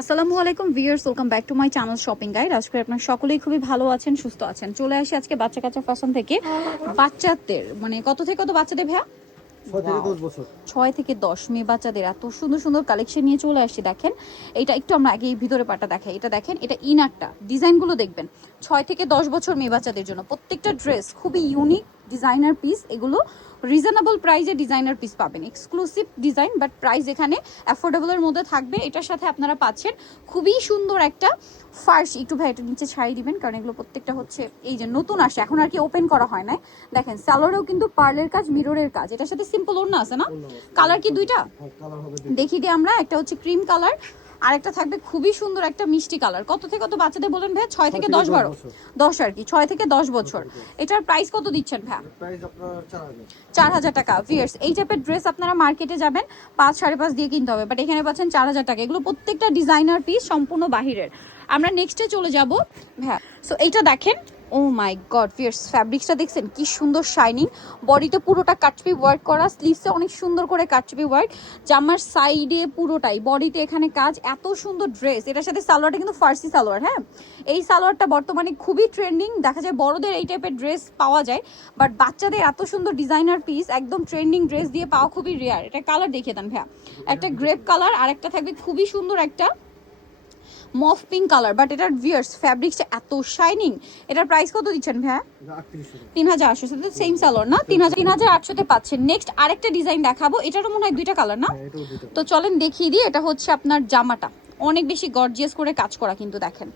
আসসালামু আলাইকুম viewers, welcome back to my channel shopping guide. আজকে আপনারা সকলেই খুবই ভালো আছেন, সুস্থ আছেন। চলে আসি আজকে বাচ্চা কাচ্চা ফ্যাশন থেকে বাচ্চাদের মানে কত থেকে কত বাচ্চাদের ভাইয়া 6 থেকে 10 বছর 6 থেকে 10 মেয়ে বাচ্চাদের এত সুন্দর সুন্দর কালেকশন নিয়ে চলে আসছি। দেখেন এটা একটু আমরা আগে এই ভিতরে পাটা দেখাই। এটা দেখেন, এটা ইনারটা ডিজাইনগুলো দেখবেন 6 থেকে 10 বছর মেয়ে বাচ্চাদের জন্য প্রত্যেকটা ড্রেস খুবই ইউনিক ডিজাইনার পিস। এগুলো রিজনেবল প্রাইসে ডিজাইনার পিস পাবেন, এক্সক্লুসিভ ডিজাইন বাট প্রাইস এখানে অ্যাফোর্ডেবলের মধ্যে থাকবে। এটার সাথে আপনারা পাচ্ছেন খুবই সুন্দর একটা ফার্স্ট একটু ভাই এটা নিচে ছাড়িয়ে দিবেন, কারণ এগুলো প্রত্যেকটা হচ্ছে এই যে নতুন আসে, এখন আর কি ওপেন করা হয় না। দেখেন সালোয়ারেও কিন্তু পার্লের কাজ, মিররের কাজ। এটার সাথে সিম্পল ওড়না আছে না? কালার কি দুইটা দেখিয়ে দিই আমরা। একটা হচ্ছে ক্রিম কালার, আরেকটা থাকবে খুবই সুন্দর একটা মিষ্টি কালার। কত থেকে কত বাচ্চাদের বলেন ভাই? 6 থেকে 10 12 10 আর কি, 6 থেকে 10 বছর। এটার প্রাইস কত দিচ্ছেন ভাই? প্রাইস আপনার 4000 টাকা। ভিউয়ার্স এই টাইপের ড্রেস আপনারা মার্কেটে যাবেন 5 5.5 দিয়ে কিনতে হবে, বাট এখানে পাচ্ছেন 4000 টাকা। এগুলো প্রত্যেকটা ডিজাইনার পিস, সম্পূর্ণ বাহিরের। আমরা নেক্সটে চলে যাব ভাই। সো এইটা দেখেন, ও মাই গড ভিউয়ার্স, ফ্যাব্রিক্সটা দেখছেন কি সুন্দর শাইনিং। বডিতে পুরোটা কাটচুপি ওয়ার্ক করা, স্লিভসে অনেক সুন্দর করে কাটচুপি ওয়ার্ক, জামার সাইডে পুরোটাই, বডিতে এখানে কাজ। এত সুন্দর ড্রেস। এটার সাথে সালোয়ারটা কিন্তু ফার্সি সালোয়ার। হ্যাঁ, এই সালোয়ারটা বর্তমানে খুবই ট্রেন্ডিং। দেখা যায় বড়দের এই টাইপের ড্রেস পাওয়া যায়, বাট বাচ্চাদের এত সুন্দর ডিজাইনার পিস একদম ট্রেন্ডিং ড্রেস দিয়ে পাওয়া খুবই রেয়ার। এটা কালার দেখিয়ে দেন ভাইয়া। একটা গ্রেপ কালার, আর একটা থাকবে খুবই সুন্দর একটা মফ পিঙ্ক কালার, বাট এটার ভিউয়ার্স ফ্যাব্রিক্সটা এত শাইনিং। এটার প্রাইস কত দিচ্ছেন ভাইয়া? 3800। সাথে সেম সালোয়ার না? 3800-তে পাচ্ছেন। নেক্সট আরেকটা ডিজাইন দেখাবো, এটারও মনে হয় দুইটা কালার না? তো চলেন দেখিয়ে দিই। এটা হচ্ছে আপনার জামাটা অনেক বেশি গর্জিয়াস করে কাজ করা, কিন্তু দেখেন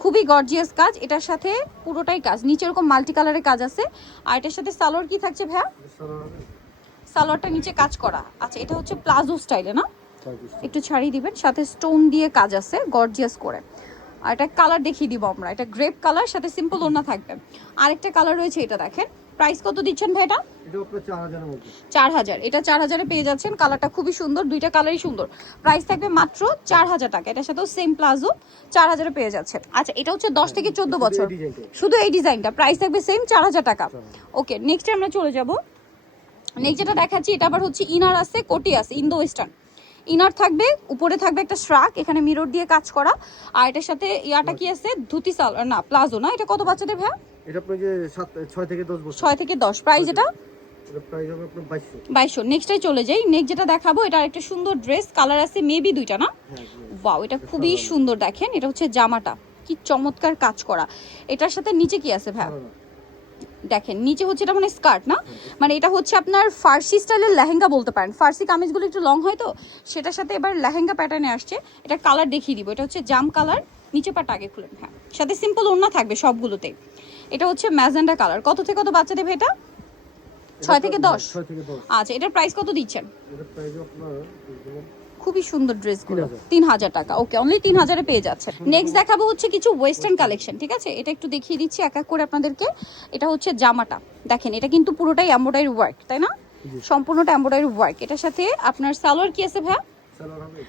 খুবই গর্জিয়াস কাজ। এটার সাথে পুরোটাই কাজ, নিচে এরকম মাল্টি কালারের কাজ আছে। আর এটার সাথে সালোয়ার কি থাকছে ভাইয়া? সালোয়ারটা নিচে কাজ করা। আচ্ছা, এটা হচ্ছে প্লাজো স্টাইলে না? একটু ছাড়িয়ে দিবেন, সাথে স্টোন দিয়ে কাজ আছে গর্জিয়াস করে। আর এটা কালার দেখিয়ে দিব আমরা, এটা গ্রেপ কালার, সাথে সিম্পল ওড়না থাকবে। আরেকটা কালার রয়েছে, এটা দেখেন। প্রাইস কত দিচ্ছেন ভাই এটা? এটা আপনার 4000 এর মধ্যে 4000। এটা 4000-এ পেয়ে যাচ্ছেন। কালারটা খুবই সুন্দর, দুইটা কালারই সুন্দর। প্রাইস থাকবে মাত্র 4000 টাকা। এটার সাথেও সেম প্লাজো 4000-এ পেয়ে যাচ্ছেন। আচ্ছা, এটা হচ্ছে 10 থেকে 14 বছর, শুধু এই ডিজাইনটা প্রাইস থাকবে সেম 4000 টাকা। ওকে, নেক্সটে আমরা চলে যাব। নেক্সট যেটা দেখাচ্ছি, এটা আবার হচ্ছে ইনার আছে, কোটি আছে, ইন্দো ওয়েস্টার্ন ইনার থাকবে। উপরে থাকবে একটা শ্রাক, এখানে মিরর দিয়ে কাজ করা। আর এটার সাথে ইয়াটা কি আছে? ধুতি সালোয়ার না, প্লাজো না? এটা কত বাচ্চাদের ভাইয়া? এটা আপনার যে 6 থেকে 10 বছর 6 থেকে 10। প্রাইস এটা এটা প্রাইস হবে আপনার 2200। 2200। নেক্সটটাই চলে যাই। নেক্সট যেটা দেখাবো, এটা একটা সুন্দর ড্রেস, কালার আছে মেবি দুইটা না? ওয়াও, এটা খুবই সুন্দর। দেখেন এটা হচ্ছে জামাটা, কি চমৎকার কাজ করা। এটার সাথে নিচে কি আছে ভাইয়া? দেখেন নিচে হচ্ছে এটা মানে স্কার্ট না, মানে এটা হচ্ছে আপনার ফার্সি স্টাইলের লেহেঙ্গা বলতে পারেন। ফার্সি কামিজগুলো একটু লং হয় তো, সেটার সাথে এবার লেহেঙ্গা প্যাটার্নে আসছে। এটা কালার দেখিয়ে দিব। এটা হচ্ছে জাম কালার, নিচে পাট আগে খুলেন। হ্যাঁ, সাথে সিম্পল ওড়না থাকবে সবগুলোতে। এটা হচ্ছে ম্যাজেন্ডা কালার। কত থেকে কত বাচ্চা দেবে এটা? 6 থেকে 10। আচ্ছা, এটার প্রাইস কত দিচ্ছেন? এটা প্রাইস আপনার খুবই সুন্দর ড্রেসগুলো 3000 টাকা। ওকে, অনলি 3000-এ পেয়ে যাচ্ছে। নেক্সট দেখাবো হচ্ছে কিছু ওয়েস্টার্ন কালেকশন, ঠিক আছে? এটা একটু দেখিয়ে দিচ্ছি এক এক করে আপনাদেরকে। এটা হচ্ছে জামাটা, দেখেন এটা কিন্তু পুরোটাই এমব্রয়ডারি ওয়ার্ক, তাই না? সম্পূর্ণটা এমব্রয়ডারি ওয়ার্ক। এটার সাথে আপনার সালোয়ার কি আছে ভাইয়া? সালোয়ার হবে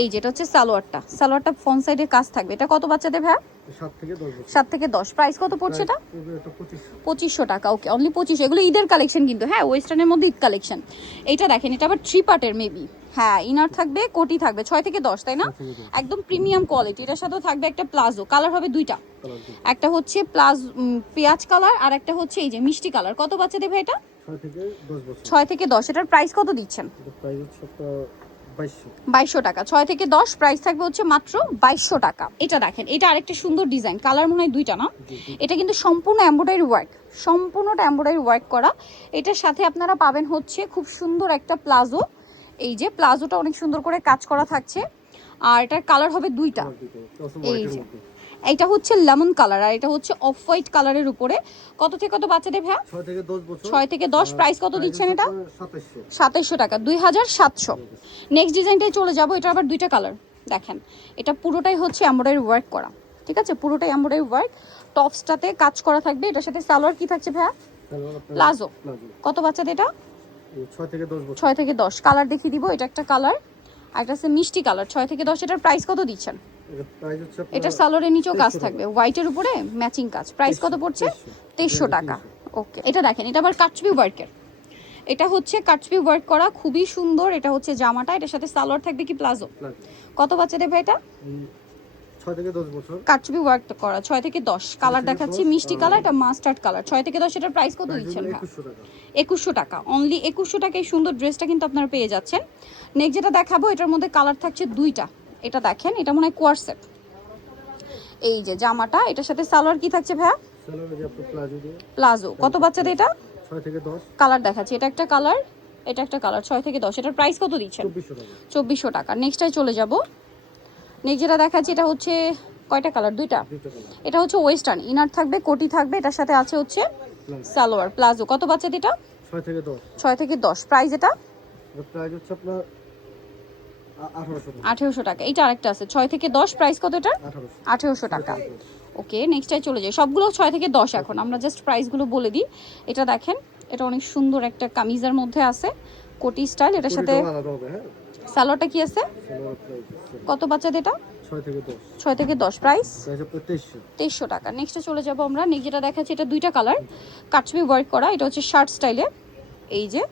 এই যেটা হচ্ছে সালোয়ারটা ফ্রন্ট সাইডে কাজ থাকবে। এটা কত বাচ্চাদের ভাইয়া? 7 থেকে 10 বছর 7 থেকে 10। প্রাইস কত পড়ছে এটা? এটা 2500 টাকা। ওকে, অনলি 2500। এগুলো ঈদের কালেকশন কিন্তু, হ্যাঁ, ওয়েস্টার্নের মধ্যে ঈদ কালেকশন। এইটা দেখেন, এটা আবার 3 পার্টের মেবি। হ্যাঁ, ইনার থাকবে, কোটি থাকবে। 6 থেকে 10, তাই না? একদম প্রিমিয়াম কোয়ালিটি। এটার সাথেও থাকবে একটা প্লাজো, কালার হবে দুইটা। একটা হচ্ছে পেঁয়াজ কালার, আর একটা হচ্ছে এই যে মিষ্টি কালার। কত বাচ্চা দেবে এটা? 6 থেকে 10 বছর 6 থেকে 10। এটার প্রাইস কত দিচ্ছেন? এটা প্রাইস হচ্ছে আপনার 2200। 2200 টাকা। 6 থেকে 10 প্রাইস থাকবে হচ্ছে মাত্র 2200 টাকা। এটা দেখেন, এটা আরেকটা সুন্দর ডিজাইন, কালার মনে হয় দুইটা না? এটা কিন্তু সম্পূর্ণ এমব্রয়ডারি ওয়ার্ক, সম্পূর্ণটা এমব্রয়ডারি ওয়ার্ক করা। এটার সাথে আপনারা পাবেন হচ্ছে খুব সুন্দর একটা প্লাজো। এই যে প্লাজোটা অনেক সুন্দর করে কাজ করা থাকছে। আর এটার কালার হবে দুইটা। এই যে এটা হচ্ছে লেমন কালার, আর এটা হচ্ছে অফ হোয়াইট কালারের উপরে। কত থেকে কত বাচ্চাদের ভাইয়া? 6 থেকে 10 বছর 6 থেকে 10। প্রাইস কত দিচ্ছেন এটা? 2700। 2700 টাকা। 2700। নেক্সট ডিজাইনটাই চলে যাব। এটা আবার দুইটা কালার। দেখেন এটা পুরোটাই হচ্ছে এমব্রয়ডারি ওয়ার্ক করা, ঠিক আছে? পুরোটাই এমব্রয়ডারি ওয়ার্ক, টপসটাতে কাজ করা থাকবে। এটার সাথে সালোয়ার কি থাকছে ভাইয়া? প্লাজো। কত বাচ্চাদের এটা? 6 থেকে 10 বছর 6 থেকে 10। কালার দেখিয়ে দিব। এটা একটা কালার, আর একটা আছে মিষ্টি কালার। 6 থেকে 10। এটার প্রাইস কত দিচ্ছেন? এটা প্রাইস হচ্ছে এটা সালোয়ারের নিচেও কাজ থাকবে, হোয়াইটের উপরে ম্যাচিং কাজ। প্রাইস কত পড়ছে? 2300 টাকা। ওকে, এটা দেখেন, এটা আবার কাটছবি ওয়ার্কের। এটা হচ্ছে কাটছবি ওয়ার্ক করা, খুবই সুন্দর। এটা হচ্ছে জামাটা, এটার সাথে সালোয়ার থাকবে কি প্লাজো? প্লাজো। কত বাচ্চাদের ভাই এটা? 6 থেকে 10 বছর। কাটছবি ওয়ার্ক করা 6 থেকে 10। কালার থেকে দেখাচ্ছি 10, মিষ্টি কালার, এটা মাস্টার্ড কালার। 6 থেকে 10 এটার প্রাইস কত দিচ্ছেন ভাই? 2100 টাকা। 2100 টাকা, অনলি 2100 টাকায় সুন্দর ড্রেসটা কিন্তু আপনারা পেয়ে যাচ্ছেন। নেক্সট যেটা দেখাবো, এটার মধ্যে কালার থাকছে দুইটা। এটা দেখেন, এটা মনে হয় কোয়ারসেট। এই যে জামাটা, এটার সাথে সালোয়ার কি থাকছে ভাইয়া? সালোয়ারে যে আপনার প্লাজো দিয়ে প্লাজো। কত বাচ্চাদের এটা? 6 থেকে 10। কালার দেখাচ্ছি, এটা একটা কালার, এটা একটা কালার। 6 থেকে 10, এটার প্রাইস কত দিচ্ছেন? 2400 টাকা। 2400 টাকা। নেক্সটটায় চলে যাব। নেক্সট যেটা দেখাচ্ছি, এটা হচ্ছে কয়টা কালার? দুইটা। দুটো কালার। এটা হচ্ছে ওয়েস্টার্ন, ইনার থাকবে, কোটি থাকবে, এটার সাথে আছে হচ্ছে প্লাজো। সালোয়ার প্লাজো। কত বাচ্চাদের এটা? 6 থেকে 10। 6 থেকে 10। প্রাইস এটা এর প্রাইস হচ্ছে আপনার 1800 টাকা। 1800 টাকা। এইটা আরেকটা আছে 6 থেকে 10, প্রাইস কত এটা? 1800। 1800 টাকা। ওকে, নেক্সটটায় চলে যাই। সবগুলো 6 থেকে 10 এখন, আমরা জাস্ট প্রাইসগুলো বলে দিই। এটা দেখেন, এটা অনেক সুন্দর একটা কামিজের মধ্যে আছে, কোটি স্টাইল। এটার সাথে কোটিটাও আলাদা হবে, হ্যাঁ। সালোয়ারটা কি আছে? সালোয়ার প্রাইস হচ্ছে কত বাচ্চাদের এটা? 6 থেকে 10। 6 থেকে 10। প্রাইস প্রাইস আপনার 2300। 2300 টাকা। নেক্সটে চলে যাব আমরা। নেক্সট যেটা দেখাচ্ছি, এটা দুইটা কালার, কাটছবি ওয়ার্ক করা। এটা হচ্ছে শার্ট স্টাইলে। এই যে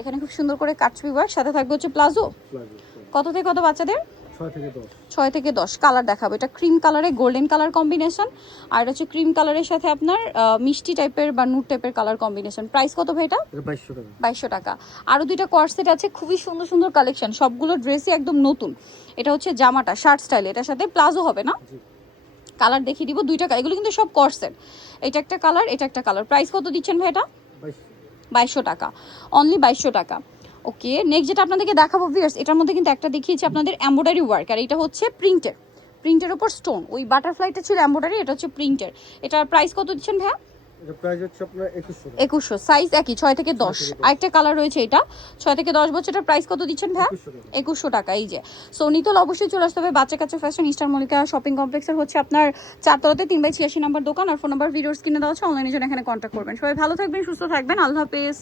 এখানে খুব সুন্দর করে কাটছবি ওয়ার্ক, সাথে থাকবে হচ্ছে প্লাজো। প্লাজো। কত থেকে কত বাচ্চাদের? 6 থেকে 10। 6 থেকে 10। কালার দেখাবো, এটা ক্রিম কালারে গোল্ডেন কালার কম্বিনেশন, আর এটা হচ্ছে ক্রিম কালারের সাথে আপনার মিষ্টি টাইপের বা নুট টাইপের কালার কম্বিনেশন। প্রাইস কত ভাই এটা? এটা 2200 টাকা। 2200 টাকা। আরও দুইটা কোয়ার্সেট আছে, খুবই সুন্দর সুন্দর কালেকশন, সবগুলো ড্রেসই একদম নতুন। এটা হচ্ছে জামাটা শার্ট স্টাইল, এটার সাথে প্লাজো হবে না? জি। কালার দেখিয়ে দিব দুইটা, এগুলো কিন্তু সব কোয়ার্সেট। এটা একটা কালার, এটা একটা কালার। প্রাইস কত দিচ্ছেন ভাই এটা? 2200। 2200 টাকা, অনলি 2200 টাকা। ওকে, নেক্সট যেটা আপনাদেরকে দেখাবো ভিউয়ার্স, এটার মধ্যে কিন্তু একটা দেখিয়েছি আপনাদের এমব্রয়ডারি ওয়ার্ক, আর এটা হচ্ছে প্রিন্টের উপর স্টোন। ওই বাটারফ্লাইটা ছিল এমব্রয়ডারি, এটা হচ্ছে প্রিন্টের। এটার প্রাইস কত দিচ্ছেন ভাইয়া? এটা প্রাইস হচ্ছে আপনার 2100 টাকা। 2100। সাইজ একই, 6 থেকে 10। আরেকটা কালার রয়েছে, এটা 6 থেকে 10 বছর। এটার প্রাইস কত দিচ্ছেন ভাইয়া? 2100 টাকা। এই যে সো নিতল অবশ্যই চলে আসতে হবে বাচ্চা কাচ্চা ফ্যাশন, ইস্টার মল্লিকা শপিং কমপ্লেক্সের হচ্ছে আপনার 4 তলাতে 3/86 নম্বর দোকান। আর ফোন নাম্বার ভিডিওস কিনে দেওয়া হচ্ছে, অনলাইনের জন্য এখানে কন্ট্যাক্ট করবেন। সবাই ভালো থাকবেন, সুস্থ থাকবেন, আল্লাহ হাফেজ।